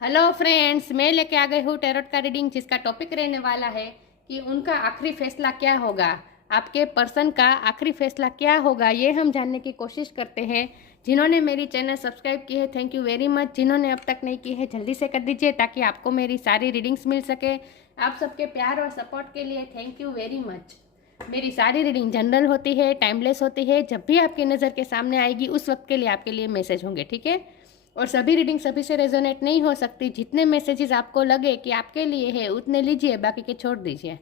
Hello friends, मैं लेके आ गई हूँ टैरोट का रीडिंग, जिसका टॉपिक रहने वाला है कि उनका आखिरी फैसला क्या होगा। आपके पर्सन का आखिरी फैसला क्या होगा, ये हम जानने की कोशिश करते हैं। जिन्होंने मेरी चैनल सब्सक्राइब की है, थैंक यू वेरी मच। जिन्होंने अब तक नहीं की है, जल्दी से कर दीजिए ताकि आपको मेरी सारी रीडिंग्स मिल सके। आप सबके प्यार और सपोर्ट के लिए थैंक यू वेरी मच। मेरी सारी रीडिंग जनरल होती है, टाइमलेस होती है। जब भी आपकी नज़र के सामने आएगी उस वक्त के लिए आपके लिए मैसेज होंगे, ठीक है। और सभी रीडिंग सभी से रेजोनेट नहीं हो सकती। जितने मैसेजेस आपको लगे कि आपके लिए है उतने लीजिए, बाकी के छोड़ दीजिए।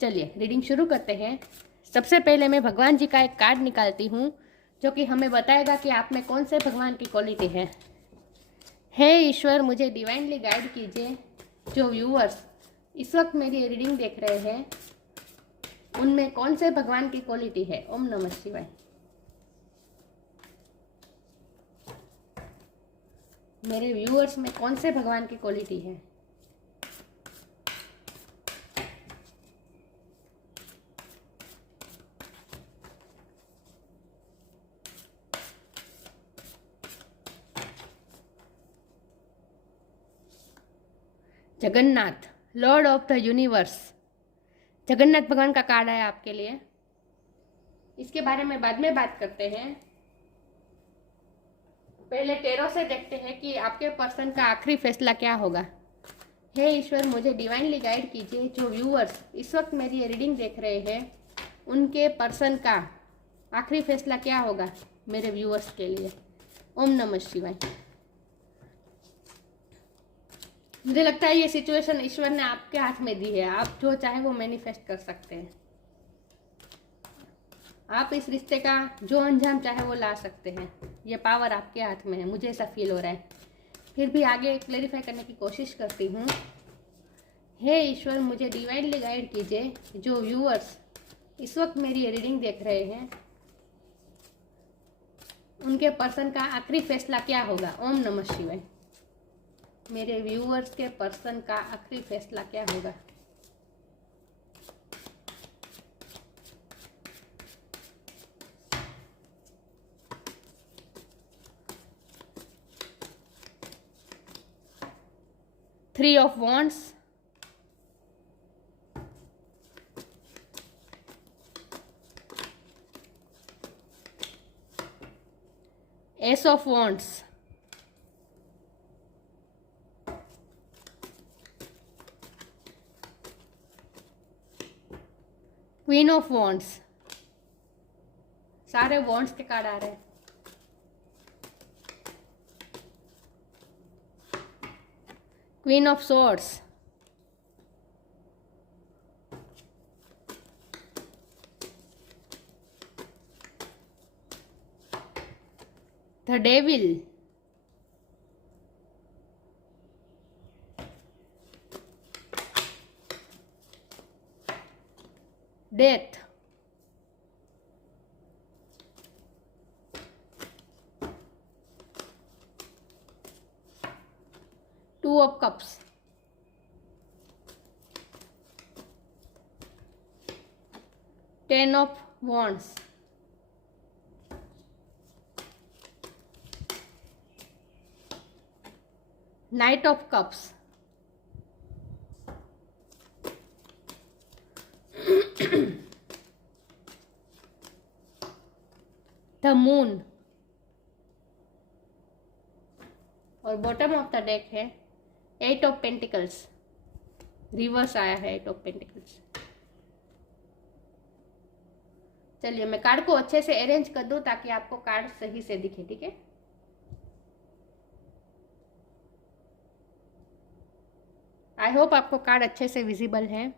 चलिए रीडिंग शुरू करते हैं। सबसे पहले मैं भगवान जी का एक कार्ड निकालती हूँ जो कि हमें बताएगा कि आप में कौन से भगवान की क्वालिटी है। हे ईश्वर, मुझे डिवाइनली गाइड कीजिए। जो व्यूअर्स इस वक्त मेरी रीडिंग देख रहे हैं उनमें कौन से भगवान की क्वालिटी है। ओम नमः शिवाय। मेरे व्यूअर्स में कौन से भगवान की क्वालिटी है। Jagannath, Lord of the universe. Jagannath भगवान का कार्ड है आपके लिए। इसके बारे में बाद में बात करते हैं। पहले टेरो से देखते हैं कि आपके पर्सन का आखिरी फैसला क्या होगा। हे ईश्वर, मुझे डिवाइनली गाइड कीजिए। जो व्यूअर्स इस वक्त मेरी ये रीडिंग देख रहे हैं उनके पर्सन का आखिरी फैसला क्या होगा मेरे व्यूअर्स के लिए। ओम नमः शिवाय। मुझे लगता है ये सिचुएशन ईश्वर ने आपके हाथ में दी है। आप जो चाहे वो मैनिफेस्ट कर सकते हैं। आप इस रिश्ते का जो अंजाम चाहे वो ला सकते हैं। ये पावर आपके हाथ में है, मुझे ऐसा फील हो रहा है। फिर भी आगे क्लेरिफाई करने की कोशिश करती हूँ। हे ईश्वर, मुझे डिवाइनली गाइड कीजिए। जो व्यूअर्स इस वक्त मेरी रीडिंग देख रहे हैं उनके पर्सन का आखिरी फैसला क्या होगा। ओम नमः शिवाय। मेरे व्यूअर्स के पर्सन का आखिरी फैसला क्या होगा। Three of wands, S of wands, queen of wands. सारे वॉन्ड्स के कार्ड आ रहे हैं। Queen of swords, the devil, death, two of cups, ten of wands, night of cups, the moon, और बॉटम ऑफ द डेक है eight of pentacles. Reverse आया है eight of pentacles. चलिए मैं कार्ड को अच्छे से अरेंज कर दूं ताकि आपको कार्ड सही से दिखे, ठीक है। आई होप आपको कार्ड अच्छे से विजिबल है।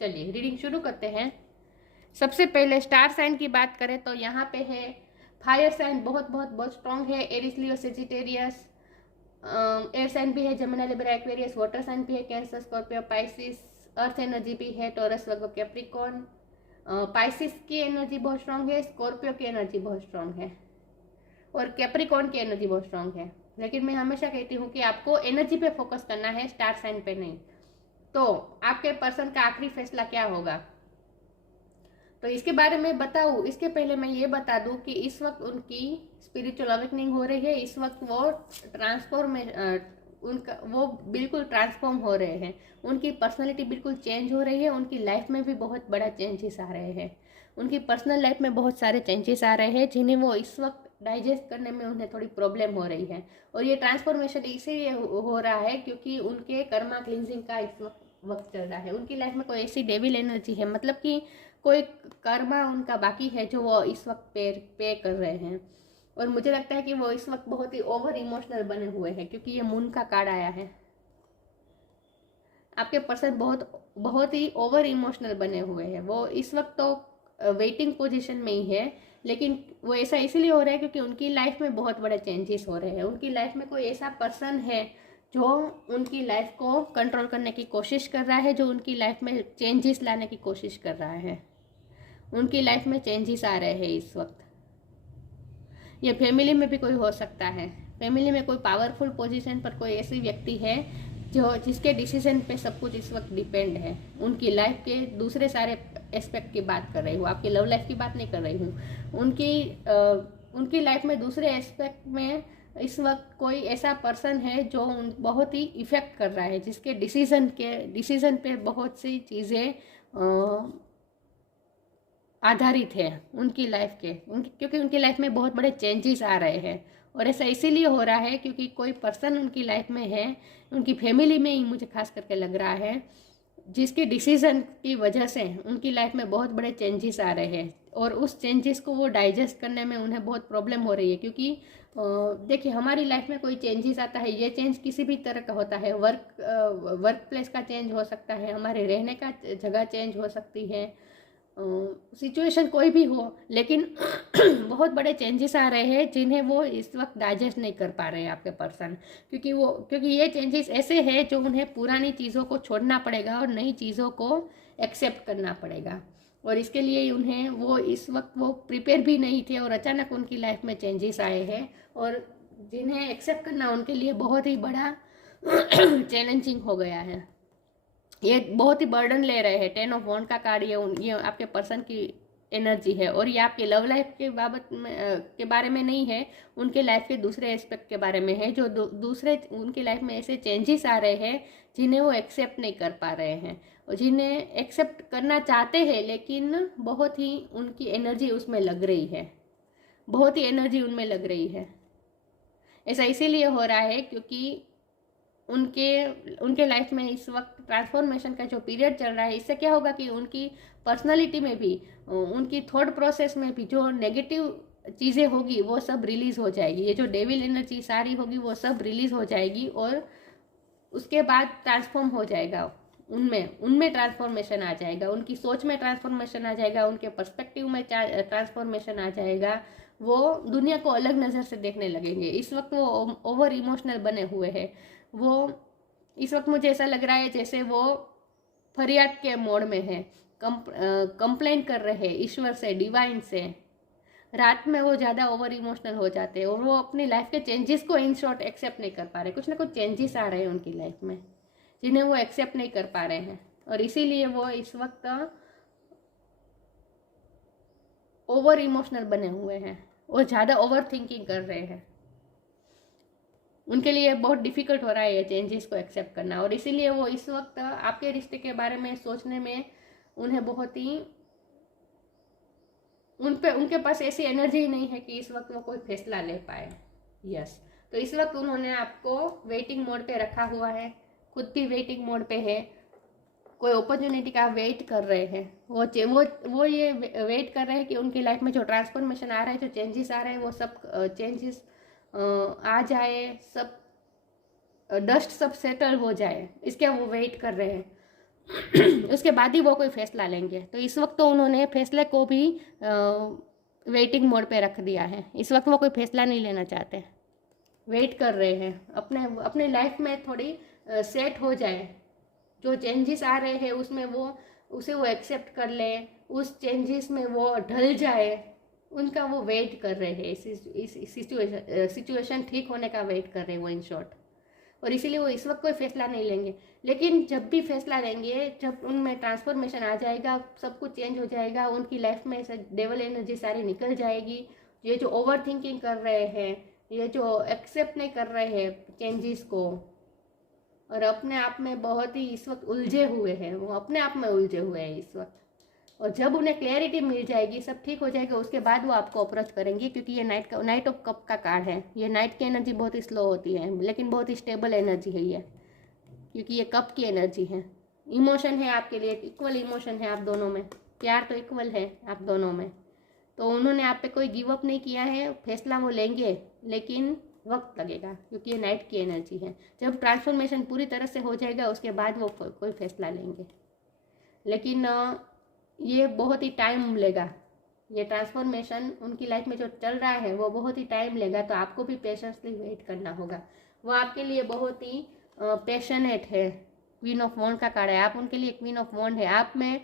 चलिए रीडिंग शुरू करते हैं। सबसे पहले स्टार साइन की बात करें तो यहाँ पे है फायर साइन बहुत बहुत बहुत स्ट्रॉन्ग है। Aries, Leo, Sagittarius. Air sign भी है Gemini, Libra, Aquarius. Water sign भी है Cancer, Scorpio, Pisces. Earth energy भी है टॉरस, वर्गो, कैप्रिकॉर्न। पाइसिस की एनर्जी बहुत स्ट्रांग है, स्कॉर्पियो की एनर्जी बहुत स्ट्रांग है और कैप्रिकॉर्न की एनर्जी बहुत स्ट्रांग है। लेकिन मैं हमेशा कहती हूँ कि आपको एनर्जी पे फोकस करना है, स्टार साइन पे नहीं। तो आपके पर्सन का आखिरी फैसला क्या होगा। तो इसके बारे में बताऊँ, इसके पहले मैं ये बता दूँ कि इस वक्त उनकी स्पिरिचुअल अवेकनिंग हो रही है। इस वक्त वो उनका वो बिल्कुल ट्रांसफॉर्म हो रहे हैं। उनकी पर्सनैलिटी बिल्कुल चेंज हो रही है। उनकी लाइफ में भी बहुत बड़ा चेंजेस आ रहे हैं। उनकी पर्सनल लाइफ में बहुत सारे चेंजेस आ रहे हैं जिन्हें वो इस वक्त डाइजेस्ट करने में उन्हें थोड़ी प्रॉब्लम हो रही है। और ये ट्रांसफॉर्मेशन इसीलिए हो रहा है क्योंकि उनके कर्मा क्लिनजिंग का इस वक्त चल रहा है। उनकी लाइफ में कोई ऐसी डेविल एनर्जी है, मतलब कि कोई कर्मा उनका बाकी है जो वो इस वक्त पे कर रहे हैं। और मुझे लगता है कि वो इस वक्त बहुत ही ओवर इमोशनल बने हुए हैं क्योंकि ये मून का कार्ड आया है। आपके पर्सन बहुत ही ओवर इमोशनल बने हुए हैं। वो इस वक्त तो वेटिंग पोजीशन में ही है, लेकिन वो ऐसा इसीलिए हो रहा है क्योंकि उनकी लाइफ में बहुत बड़े चेंजेस हो रहे हैं। उनकी लाइफ में कोई ऐसा पर्सन है जो उनकी लाइफ को कंट्रोल करने की कोशिश कर रहा है, जो उनकी लाइफ में चेंजेस लाने की कोशिश कर रहा है। उनकी लाइफ में चेंजेस आ रहे हैं इस वक्त। ये फैमिली में भी कोई हो सकता है। फैमिली में कोई पावरफुल पोजीशन पर कोई ऐसी व्यक्ति है जिसके डिसीजन पे सब कुछ इस वक्त डिपेंड है। उनकी लाइफ के दूसरे सारे एस्पेक्ट की बात कर रही हूँ, आपकी लव लाइफ की बात नहीं कर रही हूँ। उनकी लाइफ में दूसरे एस्पेक्ट में इस वक्त कोई ऐसा पर्सन है जो बहुत ही इफेक्ट कर रहा है, जिसके डिसीजन पे बहुत सी चीज़ें आधारित है उनकी लाइफ के। क्योंकि उनकी लाइफ में बहुत बड़े चेंजेस आ रहे हैं। और ऐसा इसीलिए हो रहा है क्योंकि कोई पर्सन उनकी लाइफ में है, उनकी फैमिली में ही मुझे खास करके लग रहा है, जिसके डिसीजन की वजह से उनकी लाइफ में बहुत बड़े चेंजेस आ रहे हैं। और उस चेंजेस को वो डाइजेस्ट करने में उन्हें बहुत प्रॉब्लम हो रही है। क्योंकि देखिए, हमारी लाइफ में कोई चेंजेस आता है, ये चेंज किसी भी तरह का होता है। वर्क प्लेस का चेंज हो सकता है, हमारे रहने का जगह चेंज हो सकती है, सिचुएशन कोई भी हो, लेकिन बहुत बड़े चेंजेस आ रहे हैं जिन्हें वो इस वक्त डाइजेस्ट नहीं कर पा रहे हैं आपके पर्सन। क्योंकि ये चेंजेस ऐसे हैं जो उन्हें पुरानी चीज़ों को छोड़ना पड़ेगा और नई चीज़ों को एक्सेप्ट करना पड़ेगा। और इसके लिए उन्हें वो इस वक्त वो प्रिपेयर भी नहीं थे और अचानक उनकी लाइफ में चेंजेस आए हैं और जिन्हें एक्सेप्ट करना उनके लिए बहुत ही बड़ा चैलेंजिंग हो गया है। ये बहुत ही बर्डन ले रहे हैं। 10 ऑफ वॉन्ड का कार्ड ये आपके पर्सन की एनर्जी है। और ये आपकी लव लाइफ के के बारे में नहीं है, उनके लाइफ के दूसरे एस्पेक्ट के बारे में है, जो दूसरे उनकी लाइफ में ऐसे चेंजेस आ रहे हैं जिन्हें वो एक्सेप्ट नहीं कर पा रहे हैं, और जिन्हें एक्सेप्ट करना चाहते हैं लेकिन बहुत ही उनकी एनर्जी उसमें लग रही है, बहुत ही एनर्जी उनमें लग रही है। ऐसा इसीलिए हो रहा है क्योंकि उनके लाइफ में इस वक्त ट्रांसफॉर्मेशन का जो पीरियड चल रहा है, इससे क्या होगा कि उनकी पर्सनालिटी में भी, उनकी थॉट प्रोसेस में भी जो नेगेटिव चीज़ें होगी वो सब रिलीज हो जाएगी। ये जो डेविल एनर्जी सारी होगी वो सब रिलीज हो जाएगी और उसके बाद ट्रांसफॉर्म हो जाएगा। उनमें ट्रांसफॉर्मेशन आ जाएगा, उनकी सोच में ट्रांसफॉर्मेशन आ जाएगा, उनके पर्सपेक्टिव में ट्रांसफॉर्मेशन आ जाएगा। वो दुनिया को अलग नज़र से देखने लगेंगे। इस वक्त वो ओवर इमोशनल बने हुए हैं। वो इस वक्त मुझे ऐसा लग रहा है जैसे वो फरियाद के मोड में है, कंप्लेंट कर रहे हैं ईश्वर से, डिवाइन से। रात में वो ज़्यादा ओवर इमोशनल हो जाते हैं और वो अपनी लाइफ के चेंजेस को इन शॉर्ट एक्सेप्ट नहीं कर पा रहे। कुछ ना कुछ चेंजेस आ रहे हैं उनकी लाइफ में जिन्हें वो एक्सेप्ट नहीं कर पा रहे हैं, और इसीलिए वो इस वक्त ओवर इमोशनल बने हुए हैं और ज़्यादा ओवर थिंकिंग कर रहे हैं। उनके लिए बहुत डिफ़िकल्ट हो रहा है ये चेंजेस को एक्सेप्ट करना, और इसीलिए वो इस वक्त आपके रिश्ते के बारे में सोचने में उन्हें बहुत ही उनके पास ऐसी एनर्जी ही नहीं है कि इस वक्त वो कोई फैसला ले पाए। यस, तो इस वक्त उन्होंने आपको वेटिंग मोड पे रखा हुआ है, खुद भी वेटिंग मोड पे है। कोई अपॉर्चुनिटी का वेट कर रहे हैं। वो ये वेट कर रहे हैं कि उनकी लाइफ में जो ट्रांसफॉर्मेशन आ रहा है, जो चेंजेस आ रहे हैं, वो सब चेंजेस आ जाए, सब डस्ट सब सेटल हो जाए, इसके वो वेट कर रहे हैं। उसके बाद ही वो कोई फैसला लेंगे। तो इस वक्त तो उन्होंने फैसले को भी वेटिंग मोड पे रख दिया है। इस वक्त वो कोई फैसला नहीं लेना चाहते, वेट कर रहे हैं अपने लाइफ में थोड़ी सेट हो जाए। जो चेंजेस आ रहे हैं उसमें उसे वो एक्सेप्ट कर ले, उस चेंजेस में वो ढल जाए, उनका वो वेट कर रहे हैं। इस सिचुएशन ठीक होने का वेट कर रहे हैं वो, इन शॉर्ट। और इसीलिए वो इस वक्त कोई फैसला नहीं लेंगे। लेकिन जब भी फैसला लेंगे, जब उनमें ट्रांसफॉर्मेशन आ जाएगा, सब कुछ चेंज हो जाएगा, उनकी लाइफ में से डेवल एनर्जी सारी निकल जाएगी। ये जो ओवर थिंकिंग कर रहे हैं, ये जो एक्सेप्ट नहीं कर रहे हैं चेंजेस को, और अपने आप में बहुत ही इस वक्त उलझे हुए हैं, वो अपने आप में उलझे हुए हैं इस वक्त। और जब उन्हें क्लैरिटी मिल जाएगी, सब ठीक हो जाएगा, उसके बाद वो आपको अप्रोच करेंगे। क्योंकि ये नाइट ऑफ कप का कार्ड है। ये नाइट की एनर्जी बहुत ही स्लो होती है, लेकिन बहुत ही स्टेबल एनर्जी है ये, क्योंकि ये कप की एनर्जी है। इमोशन है आपके लिए, इक्वल इमोशन है आप दोनों में, प्यार तो इक्वल है आप दोनों में। तो उन्होंने आप पे कोई गिव अप नहीं किया है, फैसला वो लेंगे, लेकिन वक्त लगेगा, क्योंकि ये नाइट की एनर्जी है। जब ट्रांसफॉर्मेशन पूरी तरह से हो जाएगा, उसके बाद वो कोई फैसला लेंगे। लेकिन ये बहुत ही टाइम लेगा। ये ट्रांसफॉर्मेशन उनकी लाइफ में जो चल रहा है वो बहुत ही टाइम लेगा, तो आपको भी पेशेंसली वेट करना होगा। वो आपके लिए बहुत ही पैशनेट है। क्वीन ऑफ वॉन्ड का कार्ड है, आप उनके लिए क्वीन ऑफ वॉन्ड है। आप में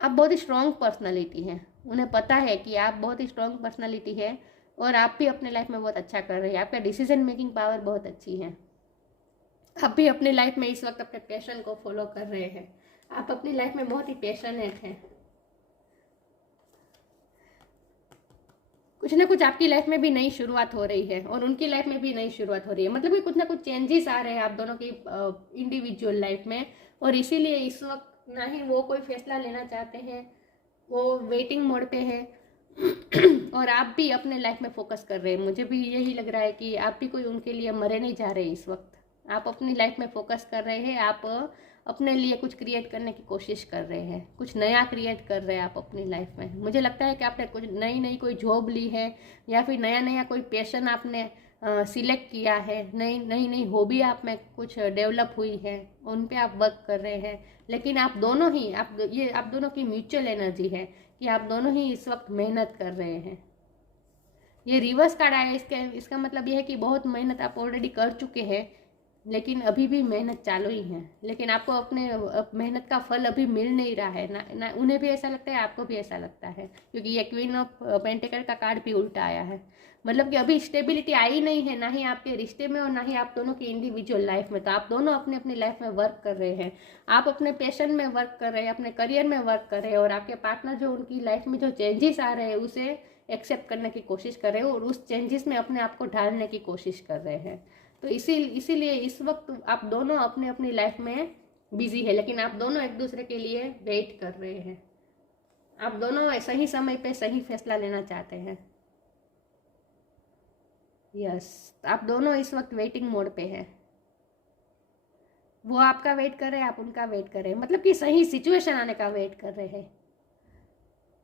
आप बहुत ही स्ट्रॉन्ग पर्सनालिटी है, उन्हें पता है कि आप बहुत ही स्ट्रॉन्ग पर्सनालिटी है, और आप भी अपने लाइफ में बहुत अच्छा कर रहे हैं। आपका डिसीजन मेकिंग पावर बहुत अच्छी है। आप भी अपने लाइफ में इस वक्त अपने पैशन को फॉलो कर रहे हैं। आप अपनी लाइफ में बहुत ही पैशनेट हैं। कुछ ना कुछ आपकी लाइफ में भी नई शुरुआत हो रही है, और उनकी लाइफ में भी नई शुरुआत हो रही है। मतलब कि कुछ ना कुछ चेंजेस आ रहे हैं आप दोनों की इंडिविजुअल लाइफ में। और इसीलिए इस वक्त ना ही वो कोई फैसला लेना चाहते हैं, वो वेटिंग मोड पे है। और आप भी अपने लाइफ में फोकस कर रहे हैं। मुझे भी यही लग रहा है कि आप भी कोई उनके लिए मरे नहीं जा रहे इस वक्त। आप अपनी लाइफ में फोकस कर रहे हैं, आप अपने लिए कुछ क्रिएट करने की कोशिश कर रहे हैं, कुछ नया क्रिएट कर रहे हैं आप अपनी लाइफ में। मुझे लगता है कि आपने कुछ नई कोई जॉब ली है, या फिर नया कोई पैशन आपने सिलेक्ट किया है, नई हॉबी आप में कुछ डेवलप हुई है, उन पे आप वर्क कर रहे हैं। लेकिन आप दोनों ही आप दोनों की म्यूचुअल एनर्जी है कि आप दोनों ही इस वक्त मेहनत कर रहे हैं। ये रिवर्स कार्ड आया, इसका मतलब ये है कि बहुत मेहनत आप ऑलरेडी कर चुके हैं, लेकिन अभी भी मेहनत चालू ही है। लेकिन आपको अपने मेहनत का फल अभी मिल नहीं रहा है ना उन्हें भी ऐसा लगता है, आपको भी ऐसा लगता है, क्योंकि ये क्वीन ऑफ पेंटिकल का कार्ड भी उल्टा आया है। मतलब कि अभी स्टेबिलिटी आई नहीं है, ना ही आपके रिश्ते में और ना ही आप दोनों की इंडिविजुअल लाइफ में। तो आप दोनों अपनी अपनी लाइफ में वर्क कर रहे हैं, आप अपने पैशन में वर्क कर रहे हैं, अपने करियर में वर्क कर रहे हैं, और आपके पार्टनर जो उनकी लाइफ में जो चेंजेस आ रहे हैं उसे एक्सेप्ट करने की कोशिश कर रहे हैं, और उस चेंजेस में अपने आप को ढालने की कोशिश कर रहे हैं। तो इसीलिए इस वक्त आप दोनों अपनी अपनी लाइफ में बिजी है, लेकिन आप दोनों एक दूसरे के लिए वेट कर रहे हैं। आप दोनों सही समय पे सही फैसला लेना चाहते हैं। यस, आप दोनों इस वक्त वेटिंग मोड पे हैं। वो आपका वेट कर रहे हैं, आप उनका वेट कर रहे हैं, मतलब कि सही सिचुएशन आने का वेट कर रहे हैं।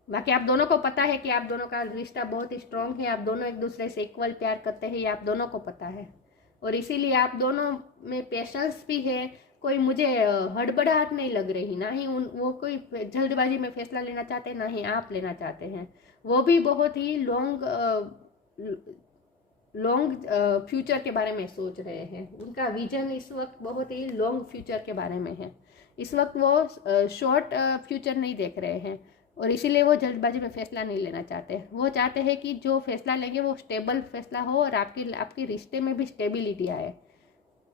बाकी आप दोनों को पता है कि आप दोनों का रिश्ता बहुत ही स्ट्रांग है, आप दोनों एक दूसरे से इक्वल प्यार करते हैं, ये आप दोनों को पता है। और इसीलिए आप दोनों में पेशेंस भी है। कोई मुझे हड़बड़ाहट नहीं लग रही, ना ही वो कोई जल्दबाजी में फैसला लेना चाहते हैं, ना ही आप लेना चाहते हैं। वो भी बहुत ही लॉन्ग फ्यूचर के बारे में सोच रहे हैं। उनका विजन इस वक्त बहुत ही लॉन्ग फ्यूचर के बारे में है। इस वक्त वो शॉर्ट फ्यूचर नहीं देख रहे हैं, और इसीलिए वो जल्दबाजी में फैसला नहीं लेना चाहते। वो चाहते हैं कि जो फैसला लेंगे वो स्टेबल फैसला हो, और आपके रिश्ते में भी स्टेबिलिटी आए।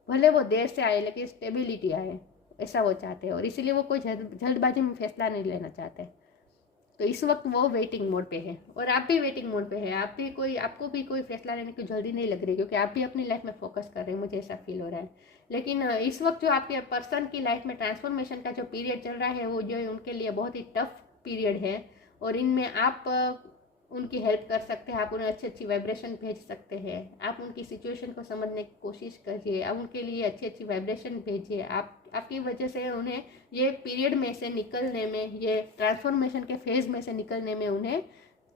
भले वो देर से आए, लेकिन स्टेबिलिटी आए, ऐसा वो चाहते हैं। और इसीलिए वो कोई जल्दबाजी में फैसला नहीं लेना चाहते। तो इस वक्त वो वेटिंग मोड पे है, और आप भी वेटिंग मोड पे है। आपको भी कोई फैसला लेने की जल्दी नहीं लग रही, क्योंकि आप भी अपनी लाइफ में फोकस कर रहे हैं, मुझे ऐसा फील हो रहा है। लेकिन इस वक्त जो आपके पर्सन की लाइफ में ट्रांसफॉर्मेशन का जो पीरियड चल रहा है, वो जो है उनके लिए बहुत ही टफ पीरियड है। और इनमें आप उनकी हेल्प कर सकते हैं, आप उन्हें अच्छी वाइब्रेशन भेज सकते हैं। आप उनकी सिचुएशन को समझने की कोशिश करिए, आप उनके लिए अच्छी वाइब्रेशन भेजिए। आपकी वजह से उन्हें ये पीरियड में से निकलने में, ये ट्रांसफॉर्मेशन के फेज में से निकलने में उन्हें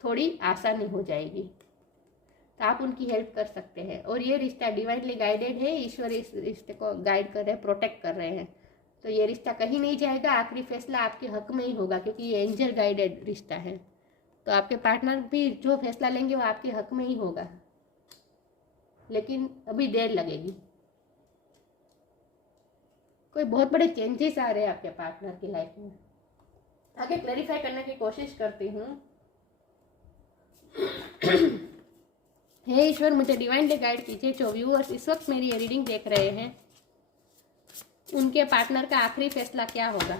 थोड़ी आसानी हो जाएगी। तो आप उनकी हेल्प कर सकते हैं। और ये रिश्ता डिवाइनली गाइडेड है, ईश्वर इस रिश्ते को गाइड कर रहे हैं, प्रोटेक्ट कर रहे हैं। तो ये रिश्ता कहीं नहीं जाएगा, आखिरी फैसला आपके हक में ही होगा, क्योंकि ये एंजल गाइडेड रिश्ता है। तो आपके पार्टनर भी जो फैसला लेंगे वो आपके हक में ही होगा, लेकिन अभी देर लगेगी। कोई बहुत बड़े चेंजेस आ रहे हैं आपके पार्टनर की लाइफ में। आगे क्लैरिफाई करने की कोशिश करती हूँ। हे ईश्वर, मुझे डिवाइनली गाइड कीजिए। जो व्यूअर्स इस वक्त मेरी रीडिंग देख रहे हैं, उनके पार्टनर का आखिरी फैसला क्या होगा।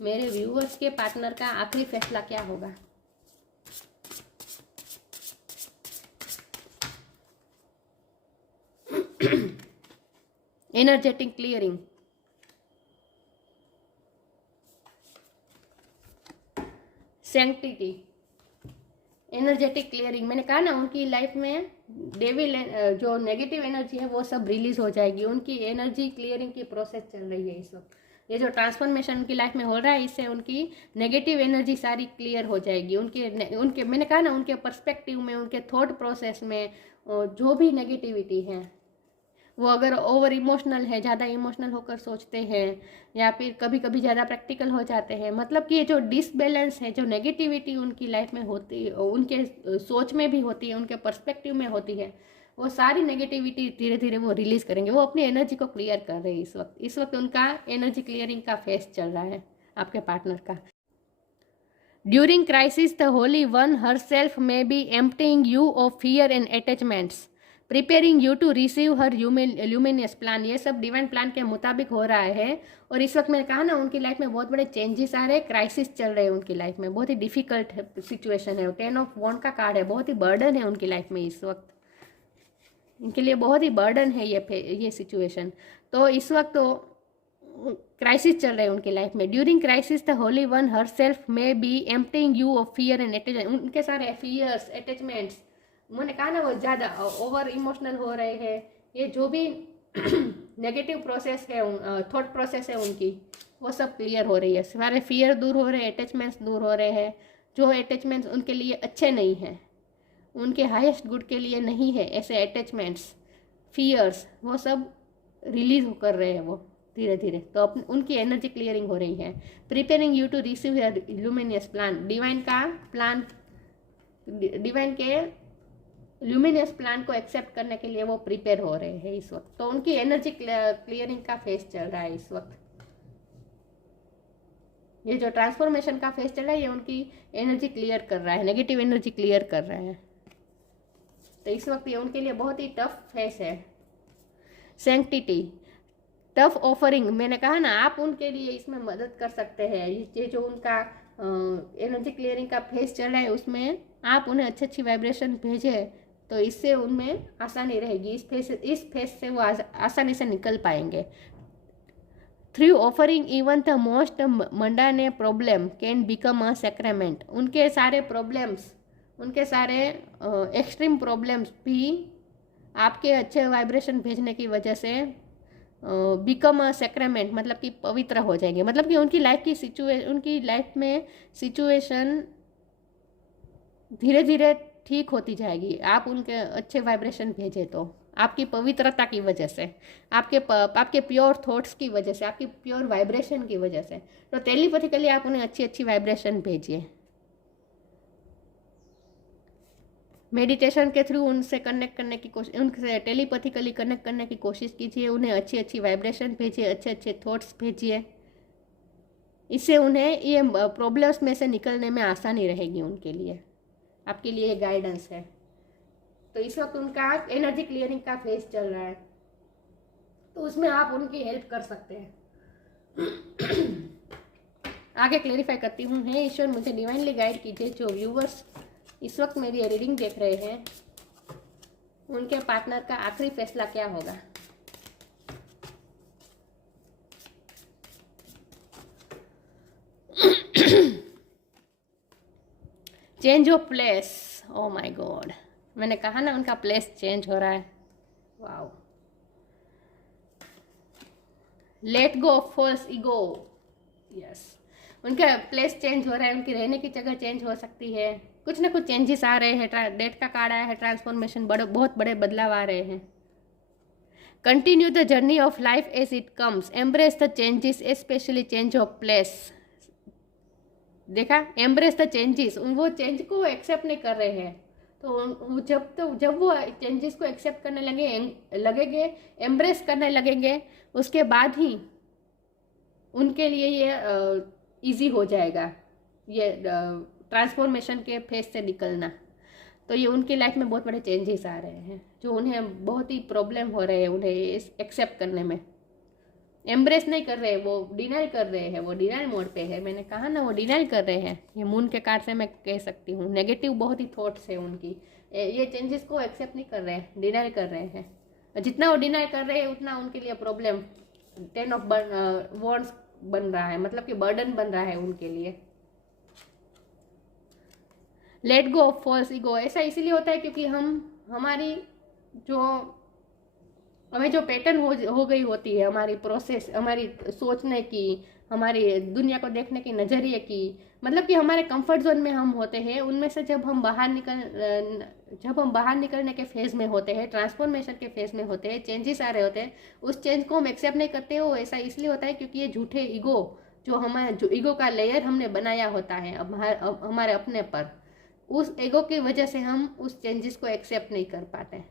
मेरे व्यूअर्स के पार्टनर का आखिरी फैसला क्या होगा। Energetic clearing, sanctity, energetic clearing. मैंने कहा ना, उनकी लाइफ में डेविल जो नेगेटिव एनर्जी है वो सब रिलीज हो जाएगी। उनकी एनर्जी क्लियरिंग की प्रोसेस चल रही है इस वक्त। ये जो ट्रांसफॉर्मेशन उनकी लाइफ में हो रहा है, इससे उनकी नेगेटिव एनर्जी सारी क्लियर हो जाएगी। उनके मैंने कहा ना, उनके पर्सपेक्टिव में, उनके थॉट प्रोसेस में जो भी नेगेटिविटी है, वो अगर ओवर इमोशनल है, ज़्यादा इमोशनल होकर सोचते हैं, या फिर कभी कभी ज़्यादा प्रैक्टिकल हो जाते हैं, मतलब कि ये जो डिसबैलेंस है, जो नेगेटिविटी उनकी लाइफ में होती है, उनके सोच में भी होती है, उनके पर्सपेक्टिव में होती है, वो सारी नेगेटिविटी धीरे धीरे वो रिलीज़ करेंगे। वो अपनी एनर्जी को क्लियर कर रहे हैं इस वक्त उनका एनर्जी क्लियरिंग का फेज चल रहा है आपके पार्टनर का। During crisis the holy one herself में be emptying you of fear and attachments, preparing you to receive her luminous plan. ये सब डिवाइन प्लान के मुताबिक हो रहा है। और इस वक्त मैंने कहा ना, उनकी लाइफ में बहुत बड़े चेंजेस आ रहे हैं, क्राइसिस चल रहे हैं उनकी लाइफ में, बहुत ही डिफिकल्ट सिचुएशन है। 10 ऑफ वॉन्ड का कार्ड है, बहुत ही बर्डन है उनकी लाइफ में इस वक्त, इनके लिए बहुत ही बर्डन है ये सिचुएशन। तो इस वक्त तो क्राइसिस चल रहे हैं उनकी लाइफ में। During crisis the holy one herself में be emptying you of fear and attachment. उनके सारे फियर्स, अटैचमेंट्स, मैंने कहा ना, वो ज़्यादा ओवर इमोशनल हो रहे हैं। ये जो भी नेगेटिव प्रोसेस है, थॉट प्रोसेस है उनकी, वो सब क्लियर हो रही है। सारे फियर दूर हो रहे हैं, अटैचमेंट्स दूर हो रहे हैं। जो अटैचमेंट्स उनके लिए अच्छे नहीं हैं, उनके हाईएस्ट गुड के लिए नहीं है, ऐसे अटैचमेंट्स, फियर्स, वो सब रिलीज कर रहे हैं वो धीरे धीरे। तो उनकी एनर्जी क्लियरिंग हो रही है। Preparing you to receive your luminous plan, divine का प्लान, डिवाइन के ल्यूमिनियस प्लान को एक्सेप्ट करने के लिए वो प्रिपेयर हो रहे हैं इस वक्त। तो उनकी एनर्जी क्लियरिंग का फेज चल रहा है इस वक्त। ये जो ट्रांसफॉर्मेशन का फेज चल रहा है, ये उनकी एनर्जी क्लियर कर रहा है, नेगेटिव एनर्जी क्लियर कर रहा है। तो इस वक्त ये उनके लिए बहुत ही टफ फेज है। सैंक्टिटी, टफ ऑफरिंग, मैंने कहा ना, आप उनके लिए इसमें मदद कर सकते हैं। ये जो उनका एनर्जी क्लियरिंग का फेज चल रहा है, उसमें आप उन्हें अच्छी अच्छी वाइब्रेशन भेजें, तो इससे उनमें आसानी रहेगी। इस फेज से वो आसानी से निकल पाएंगे। Through offering even the most mundane problem can become a sacrament. उनके सारे प्रॉब्लम्स, उनके सारे एक्सट्रीम प्रॉब्लम्स भी आपके अच्छे वाइब्रेशन भेजने की वजह से बिकम अ सैक्रामेंट, मतलब कि पवित्र हो जाएंगे। मतलब कि उनकी लाइफ में सिचुएशन धीरे धीरे ठीक होती जाएगी। आप उनके अच्छे वाइब्रेशन भेजें तो, आपकी पवित्रता की वजह से, आपके प्योर थॉट्स की वजह से, आपकी प्योर वाइब्रेशन की वजह से। तो टेलीपैथिकली आप उन्हें अच्छी अच्छी वाइब्रेशन भेजिए। मेडिटेशन के थ्रू उनसे कनेक्ट करने की कोशिश, उनसे टेलीपैथिकली कनेक्ट करने की कोशिश कीजिए। उन्हें अच्छी अच्छी वाइब्रेशन भेजिए, अच्छे अच्छे थॉट्स भेजिए। इससे उन्हें ये प्रॉब्लम्स में से निकलने में आसानी रहेगी उनके लिए। आपके लिए गाइडेंस है। तो इस वक्त उनका एनर्जी क्लियरिंग का फेज चल रहा है, तो उसमें आप उनकी हेल्प कर सकते हैं। आगे क्लेरिफाई करती हूँ। हे ईश्वर, मुझे डिवाइनली गाइड कीजिए। जो व्यूवर्स इस वक्त मेरी रीडिंग देख रहे हैं, उनके पार्टनर का आखिरी फैसला क्या होगा। Change of place, oh my god, मैंने कहा ना, उनका प्लेस चेंज हो रहा है। Wow. Let go of false ego, yes, उनका प्लेस चेंज हो रहा है। उनकी रहने की जगह चेंज हो सकती है। कुछ ना कुछ चेंजेस आ रहे हैं। डेट का कार्ड आया है, ट्रांसफॉर्मेशन, बहुत बड़े बदलाव आ रहे हैं। Continue the journey of life as it comes, embrace the changes, especially change of place. देखा, एम्ब्रेस द चेंजेस, वो चेंज को एक्सेप्ट नहीं कर रहे हैं। तो जब वो चेंजेस को एक्सेप्ट करने लगेंगे, एम्ब्रेस करने लगेंगे, उसके बाद ही उनके लिए इजी हो जाएगा ये ट्रांसफॉर्मेशन के फेज से निकलना। तो ये उनकी लाइफ में बहुत बड़े चेंजेस आ रहे हैं, जो उन्हें बहुत ही प्रॉब्लम हो रहे हैं उन्हें एक्सेप्ट करने में। एम्ब्रेस नहीं कर रहे, वो डिनाइल कर रहे हैं, वो डिनाइल मोड पे है। मैंने कहा ना, वो डिनाइल कर रहे हैं। ये मून के कार्ड से मैं कह सकती हूँ, नेगेटिव बहुत ही थॉट्स है उनकी। ये चेंजेस को एक्सेप्ट नहीं कर रहे हैं, डिनाइल कर रहे हैं। जितना वो डिनाइल कर रहे हैं उतना उनके लिए प्रॉब्लम 10 ऑफ वॉन्ड्स बन रहा है, मतलब कि बर्डन बन रहा है उनके लिए। Let go of false ego, ऐसा इसीलिए होता है क्योंकि हमारी हमें जो पैटर्न हो गई होती है, हमारी प्रोसेस, हमारी सोचने की, हमारी दुनिया को देखने की नज़रिए की, मतलब कि हमारे कंफर्ट जोन में हम होते हैं, उनमें से जब हम बाहर निकलने के फेज में होते हैं, ट्रांसफॉर्मेशन के फेज में होते हैं, चेंजेस आ रहे होते हैं, उस चेंज को हम एक्सेप्ट नहीं करते हो। ऐसा इसलिए होता है क्योंकि ये झूठे ईगो, जो ईगो का लेयर हमने बनाया होता है अब हमारे अपने पर, उस ईगो की वजह से हम उस चेंजेस को एक्सेप्ट नहीं कर पाते।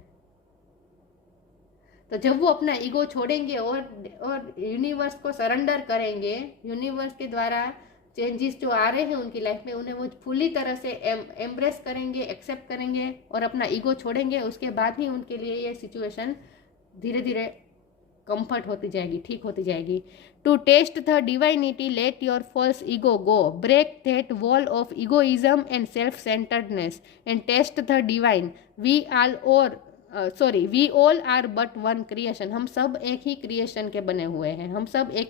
तो जब वो अपना ईगो छोड़ेंगे और यूनिवर्स को सरेंडर करेंगे, यूनिवर्स के द्वारा चेंजेस जो आ रहे हैं उनकी लाइफ में, उन्हें वो फुली तरह से एम्ब्रेस करेंगे, एक्सेप्ट करेंगे और अपना ईगो छोड़ेंगे, उसके बाद ही उनके लिए ये सिचुएशन धीरे धीरे कंफर्ट होती जाएगी, ठीक होती जाएगी। To taste the divinity let your false ego go, break that wall of egoism and self centredness and taste the divine. We all are but one creation, हम सब एक ही क्रिएशन के बने हुए हैं, हम सब एक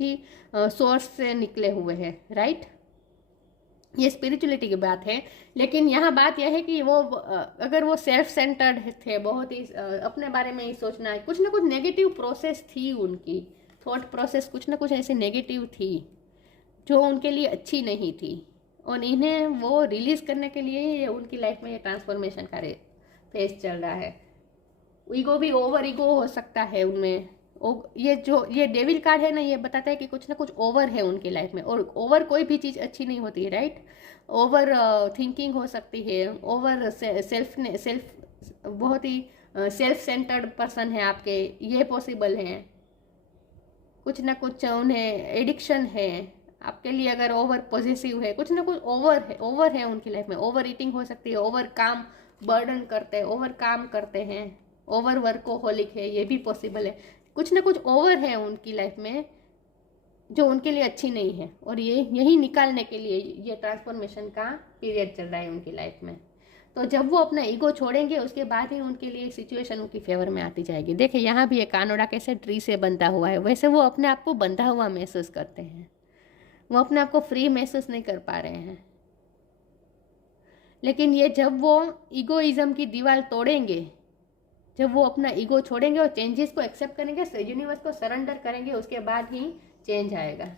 ही सोर्स से निकले हुए हैं, राइट। ये स्पिरिचुअलिटी की बात है। लेकिन यहाँ बात यह है कि वो अगर वो सेल्फ सेंटर्ड थे, बहुत ही अपने बारे में ही सोचना है, कुछ ना कुछ नेगेटिव प्रोसेस थी उनकी, थॉट प्रोसेस कुछ ना कुछ ऐसी नेगेटिव थी जो उनके लिए अच्छी नहीं थी, और इन्हें वो रिलीज करने के लिए ये उनकी लाइफ में ये ट्रांसफॉर्मेशन का फेज चल रहा है। ईगो भी ओवर ईगो हो सकता है उनमें। ये डेविल कार्ड है ना, ये बताता है कि कुछ ना कुछ ओवर है उनकी लाइफ में, और ओवर कोई भी चीज़ अच्छी नहीं होती है, राइट। ओवर थिंकिंग हो सकती है, ओवर सेल्फ बहुत ही सेल्फ सेंटर्ड पर्सन है आपके, ये पॉसिबल है। कुछ ना कुछ उन्हें एडिक्शन है आपके लिए, अगर ओवर पॉजिटिव है, कुछ ना कुछ ओवर है उनकी लाइफ में। ओवर ईटिंग हो सकती है, ओवर काम बर्डन करते हैं, ओवर काम करते हैं, ओवर वर्कोहोलिक है, ये भी पॉसिबल है। कुछ ना कुछ ओवर है उनकी लाइफ में जो उनके लिए अच्छी नहीं है, और यही निकालने के लिए ये ट्रांसफॉर्मेशन का पीरियड चल रहा है उनकी लाइफ में। तो जब वो अपना ईगो छोड़ेंगे उसके बाद ही उनके लिए सिचुएशन उनकी फेवर में आती जाएगी। देखिए यहाँ भी एक कानोड़ा कैसे ट्री से बंधा हुआ है, वैसे वो अपने आप को बंधा हुआ महसूस करते हैं, वो अपने आप को फ्री महसूस नहीं कर पा रहे हैं। लेकिन ये जब वो ईगोइज्म की दीवार तोड़ेंगे, जब वो अपना ईगो छोड़ेंगे और चेंजेस को एक्सेप्ट करेंगे, यूनिवर्स को सरेंडर करेंगे, उसके बाद ही चेंज आएगा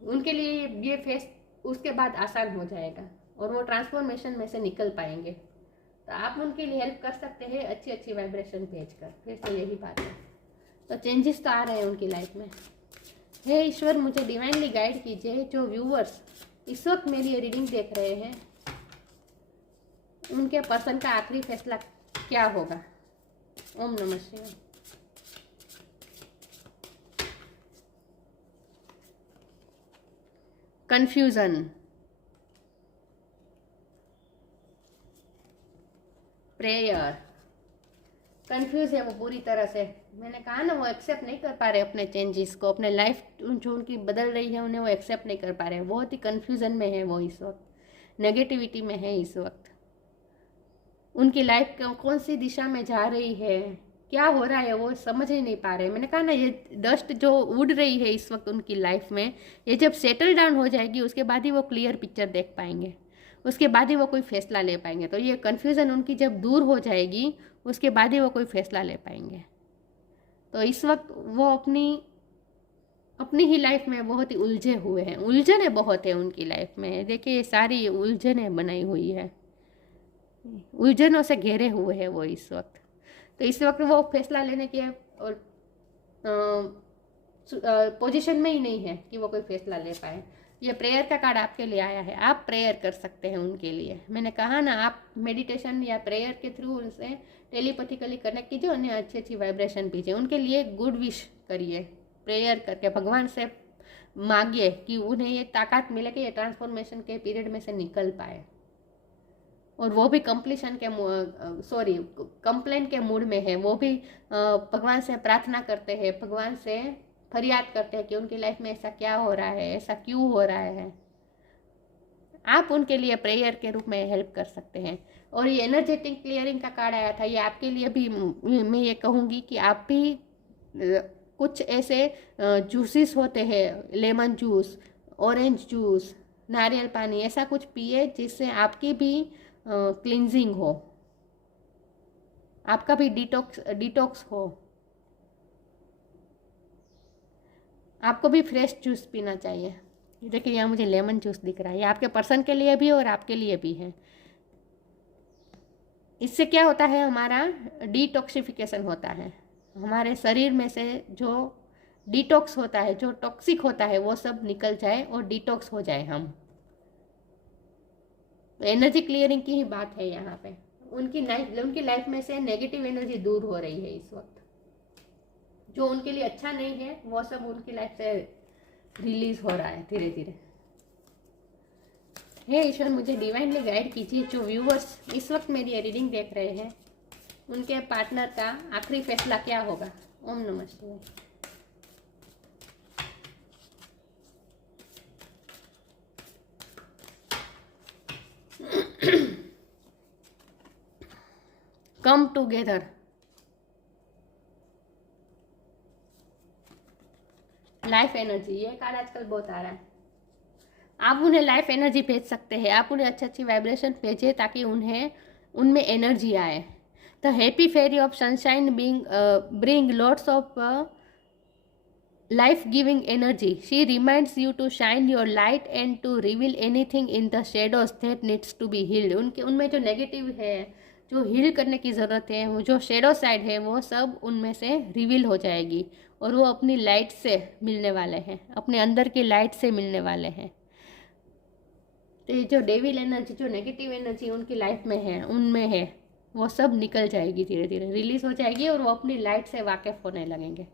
उनके लिए। ये फेस उसके बाद आसान हो जाएगा और वो ट्रांसफॉर्मेशन में से निकल पाएंगे। तो आप उनके लिए हेल्प कर सकते हैं अच्छी अच्छी वाइब्रेशन भेजकर, फिर से यही बात है। तो चेंजेस तो आ रहे हैं उनकी लाइफ में। हे ईश्वर, मुझे डिवाइनली गाइड कीजिए। जो व्यूवर्स इस वक्त मेरी ये रीडिंग देख रहे हैं, उनके पर्सन का आखिरी फैसला क्या होगा। ओम नमः शिवाय। Confusion, prayer. कंफ्यूज है वो पूरी तरह से। मैंने कहा ना, वो एक्सेप्ट नहीं कर पा रहे अपने चेंजेस को, अपने लाइफ जो उनकी बदल रही है उन्हें वो एक्सेप्ट नहीं कर पा रहे। बहुत ही कंफ्यूजन में है वो इस वक्त, नेगेटिविटी में है इस वक्त। उनकी लाइफ कौन सी दिशा में जा रही है, क्या हो रहा है, वो समझ ही नहीं पा रहे। मैंने कहा ना, ये डस्ट जो उड़ रही है इस वक्त उनकी लाइफ में, ये जब सेटल डाउन हो जाएगी उसके बाद ही वो क्लियर पिक्चर देख पाएंगे, उसके बाद ही वो कोई फैसला ले पाएंगे। तो ये कन्फ्यूज़न उनकी जब दूर हो जाएगी उसके बाद ही वो कोई फैसला ले पाएंगे। तो इस वक्त वो अपनी ही लाइफ में बहुत ही उलझे हुए हैं, उलझने बहुत है उनकी लाइफ में। देखिए, ये सारी उलझने बनाई हुई है, उलझनों से घेरे हुए हैं वो इस वक्त। तो इस वक्त वो फैसला लेने के पोजीशन में ही नहीं है कि वो कोई फैसला ले पाए। ये प्रेयर का कार्ड आपके लिए आया है, आप प्रेयर कर सकते हैं उनके लिए। मैंने कहा ना, आप मेडिटेशन या प्रेयर के थ्रू उनसे टेलीपैथिकली कनेक्ट कीजिए, उन्हें अच्छी अच्छी वाइब्रेशन भेजिए, उनके लिए गुड विश करिए, प्रेयर करके भगवान से मांगिए कि उन्हें ये ताकत मिले कि ये ट्रांसफॉर्मेशन के पीरियड में से निकल पाए, और वो भी कंप्लेन के मूड में है। वो भी भगवान से प्रार्थना करते हैं, भगवान से फरियाद करते हैं कि उनकी लाइफ में ऐसा क्या हो रहा है, ऐसा क्यों हो रहा है। आप उनके लिए प्रेयर के रूप में हेल्प कर सकते हैं। और ये एनर्जेटिक क्लियरिंग का कार्ड आया था, ये आपके लिए भी मैं ये कहूँगी कि आप भी कुछ ऐसे जूसेस होते हैं, लेमन जूस, ऑरेंज जूस, नारियल पानी, ऐसा कुछ पिए जिससे आपकी भी क्लिनजिंग हो, आपका भी डिटॉक्स हो। आपको भी फ्रेश जूस पीना चाहिए। देखिए यहाँ मुझे लेमन जूस दिख रहा है, ये आपके पर्सन के लिए भी और आपके लिए भी है। इससे क्या होता है, हमारा डिटॉक्सिफिकेशन होता है, हमारे शरीर में से जो डिटॉक्स होता है, जो टॉक्सिक होता है, वो सब निकल जाए और डिटॉक्स हो जाए हम। एनर्जी क्लियरिंग की ही बात है यहाँ पे। उनकी लाइफ में से नेगेटिव एनर्जी दूर हो रही है इस वक्त, जो उनके लिए अच्छा नहीं है वो सब उनकी लाइफ से रिलीज हो रहा है धीरे धीरे। हे ईश्वर, मुझे डिवाइनली गाइड कीजिए। जो व्यूअर्स इस वक्त मेरी ये रीडिंग देख रहे हैं, उनके पार्टनर का आखिरी फैसला क्या होगा। ओम नमः शिवाय। Come together. लाइफ एनर्जी, ये कार्ड आजकल बहुत आ रहा है। आप उन्हें लाइफ एनर्जी भेज सकते हैं, आप उन्हें अच्छी अच्छी वाइब्रेशन भेजें ताकि उनमें एनर्जी आए। The happy fairy of sunshine bring lots of life giving energy. She reminds you to shine your light and to reveal anything in the shadows that needs to be healed. उनमें जो negative है, जो heal करने की ज़रूरत है, वो जो शेडो साइड है, वो सब उनमें से रिवील हो जाएगी और वो अपनी लाइट से मिलने वाले हैं, अपने अंदर की लाइट से मिलने वाले हैं। तो ये जो डेविल एनर्जी, जो नेगेटिव एनर्जी उनकी लाइफ में है, उनमें है, वो सब निकल जाएगी, धीरे धीरे रिलीज हो जाएगी और वो अपनी लाइट से वाकिफ होने लगेंगे।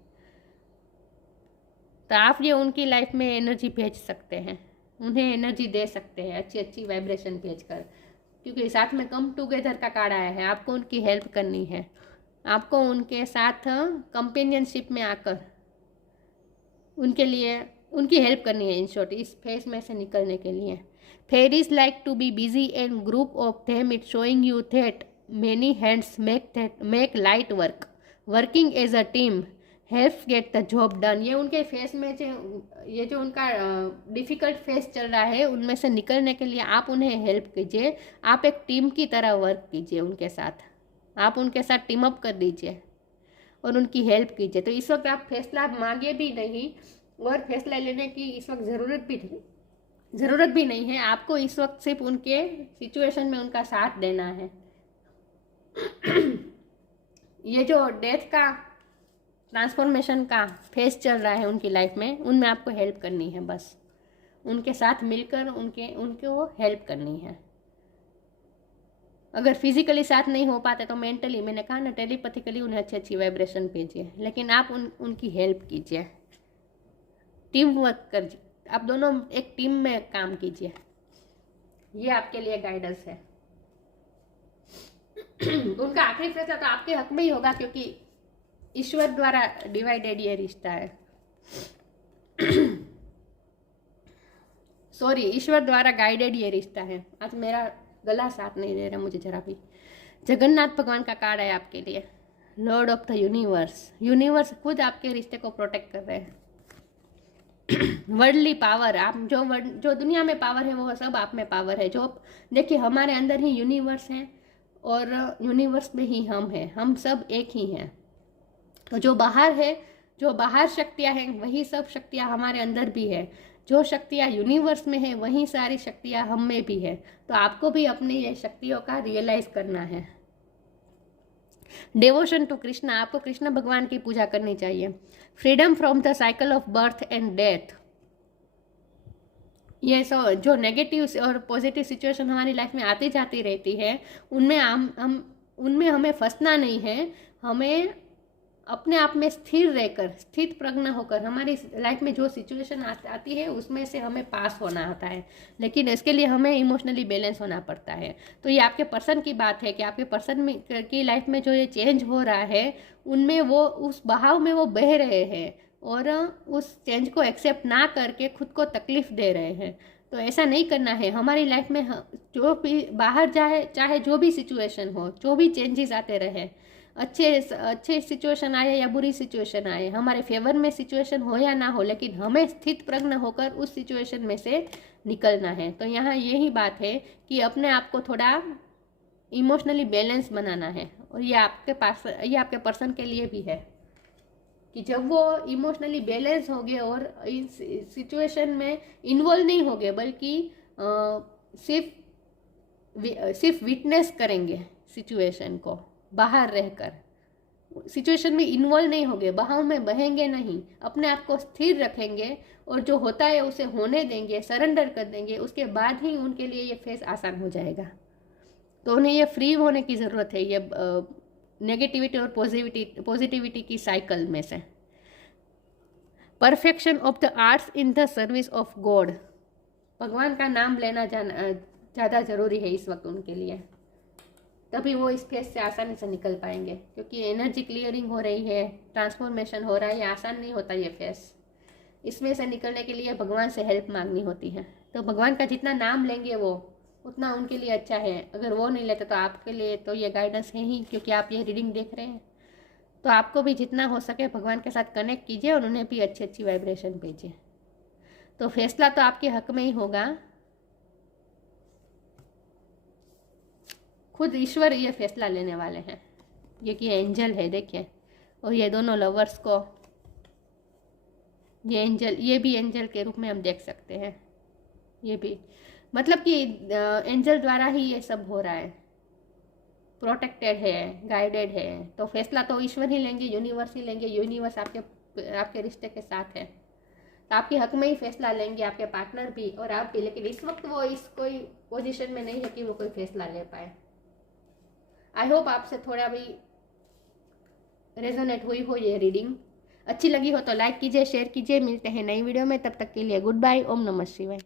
तो आप ये उनकी लाइफ में एनर्जी भेज सकते हैं, उन्हें एनर्जी दे सकते हैं, अच्छी अच्छी वाइब्रेशन भेजकर, क्योंकि साथ में कम टुगेदर का कार्ड आया है। आपको उनकी हेल्प करनी है, आपको उनके साथ कंपेनियनशिप में आकर उनके लिए उनकी हेल्प करनी है। इन शॉर्ट, इस फेज में से निकलने के लिए fairies like to be busy and group of them it showing you that many hands make light work, working as a team help get the job done. ये उनके फेस में ये जो उनका डिफ़िकल्ट फेस चल रहा है, उनमें से निकलने के लिए आप उन्हें हेल्प कीजिए। आप एक टीम की तरह वर्क कीजिए उनके साथ, आप उनके साथ टीम अप कर दीजिए और उनकी हेल्प कीजिए। तो इस वक्त आप फैसला मांगे भी नहीं और फैसला लेने की इस वक्त ज़रूरत भी नहीं है। आपको इस वक्त सिर्फ उनके सिचुएशन में उनका साथ देना है। ये जो डेथ का, ट्रांसफॉर्मेशन का फेस चल रहा है उनकी लाइफ में, उनमें आपको हेल्प करनी है, बस उनके साथ मिलकर उनको हेल्प करनी है। अगर फिजिकली साथ नहीं हो पाते तो मेंटली, मैंने कहा ना, टेलीपैथिकली उन्हें अच्छी अच्छी वाइब्रेशन भेजिए, लेकिन आप उनकी हेल्प कीजिए, टीम वर्क कर, आप दोनों एक टीम में काम कीजिए। ये आपके लिए गाइडेंस है। उनका आखिरी फैसला तो आपके हक में ही होगा, क्योंकि ईश्वर द्वारा डिवाइडेड ये रिश्ता है। सॉरी, ईश्वर द्वारा गाइडेड ये रिश्ता है। आज मेरा गला साथ नहीं दे रहा मुझे जरा भी। जगन्नाथ भगवान का कार्ड है आपके लिए, लॉर्ड ऑफ द यूनिवर्स खुद आपके रिश्ते को प्रोटेक्ट कर रहे हैं। वर्ल्डली पावर, आप जो दुनिया में पावर है वो सब आप में पावर है। जो देखिए, हमारे अंदर ही यूनिवर्स है और यूनिवर्स में ही हम हैं, हम सब एक ही हैं। तो जो बाहर है, जो बाहर शक्तियाँ हैं, वही सब शक्तियाँ हमारे अंदर भी है। जो शक्तियाँ यूनिवर्स में है, वही सारी शक्तियाँ हम में भी है। तो आपको भी अपनी ये शक्तियों का रियलाइज करना है। डेवोशन टू कृष्णा, आपको कृष्ण भगवान की पूजा करनी चाहिए। Freedom from the cycle of birth and death, ये जो नेगेटिव और पॉजिटिव सिचुएशन हमारी लाइफ में आती जाती रहती है, उनमें हमें फंसना नहीं है। हमें अपने आप में स्थिर रहकर, स्थित प्रज्ञ होकर हमारी लाइफ में जो सिचुएशन आती है उसमें से हमें पास होना होता है, लेकिन इसके लिए हमें इमोशनली बैलेंस होना पड़ता है। तो ये आपके पर्सन की बात है कि आपके पर्सन में की लाइफ में जो ये चेंज हो रहा है उनमें वो उस बहाव में वो बह रहे हैं और उस चेंज को एक्सेप्ट ना करके खुद को तकलीफ दे रहे हैं। तो ऐसा नहीं करना है। हमारी लाइफ में जो भी बाहर जाए, चाहे जो भी सिचुएशन हो, जो भी चेंजेस आते रहे, अच्छे सिचुएशन आए या बुरी सिचुएशन आए, हमारे फेवर में सिचुएशन हो या ना हो, लेकिन हमें स्थित प्रज्ञ होकर उस सिचुएशन में से निकलना है। तो यहाँ यही बात है कि अपने आप को थोड़ा इमोशनली बैलेंस बनाना है। और ये आपके पर्सन के लिए भी है कि जब वो इमोशनली बैलेंस हो गए और इस सिचुएशन में इन्वॉल्व नहीं हो गए, बल्कि सिर्फ विटनेस करेंगे सिचुएशन को, बाहर रहकर सिचुएशन में इन्वॉल्व नहीं होंगे, बहाव में बहेंगे नहीं, अपने आप को स्थिर रखेंगे और जो होता है उसे होने देंगे, सरेंडर कर देंगे, उसके बाद ही उनके लिए ये फेस आसान हो जाएगा। तो उन्हें ये फ्री होने की ज़रूरत है ये नेगेटिविटी और पॉजिटिविटी की साइकिल में से। Perfection of the arts in the service of God, भगवान का नाम लेना ज़्यादा ज़रूरी है इस वक्त उनके लिए, तभी वो इस फेस से आसानी से निकल पाएंगे। क्योंकि एनर्जी क्लियरिंग हो रही है, ट्रांसफॉर्मेशन हो रहा है, ये आसान नहीं होता ये फेस। इसमें से निकलने के लिए भगवान से हेल्प मांगनी होती है। तो भगवान का जितना नाम लेंगे वो उतना उनके लिए अच्छा है। अगर वो नहीं लेते तो आपके लिए तो ये गाइडेंस है ही, क्योंकि आप ये रीडिंग देख रहे हैं। तो आपको भी जितना हो सके भगवान के साथ कनेक्ट कीजिए और उन्हें भी अच्छी अच्छी वाइब्रेशन भेजिए। तो फैसला तो आपके हक में ही होगा, खुद ईश्वर ये फैसला लेने वाले हैं। ये कि एंजल है देखिए, और ये दोनों लवर्स को ये भी एंजल के रूप में हम देख सकते हैं। ये भी मतलब कि एंजल द्वारा ही ये सब हो रहा है, प्रोटेक्टेड है, गाइडेड है। तो फैसला तो ईश्वर ही लेंगे, यूनिवर्स ही लेंगे। यूनिवर्स आपके रिश्ते के साथ है, तो आपके हक में ही फैसला लेंगे, आपके पार्टनर भी और आप भी। लेकिन इस वक्त वो इस कोई पोजीशन में नहीं है कि वो कोई फैसला ले पाए। आई होप आपसे थोड़ा भी रेजोनेट हुई हो ये रीडिंग। अच्छी लगी हो तो लाइक कीजिए, शेयर कीजिए। मिलते हैं नई वीडियो में, तब तक के लिए गुड बाय। ओम नमः शिवाय।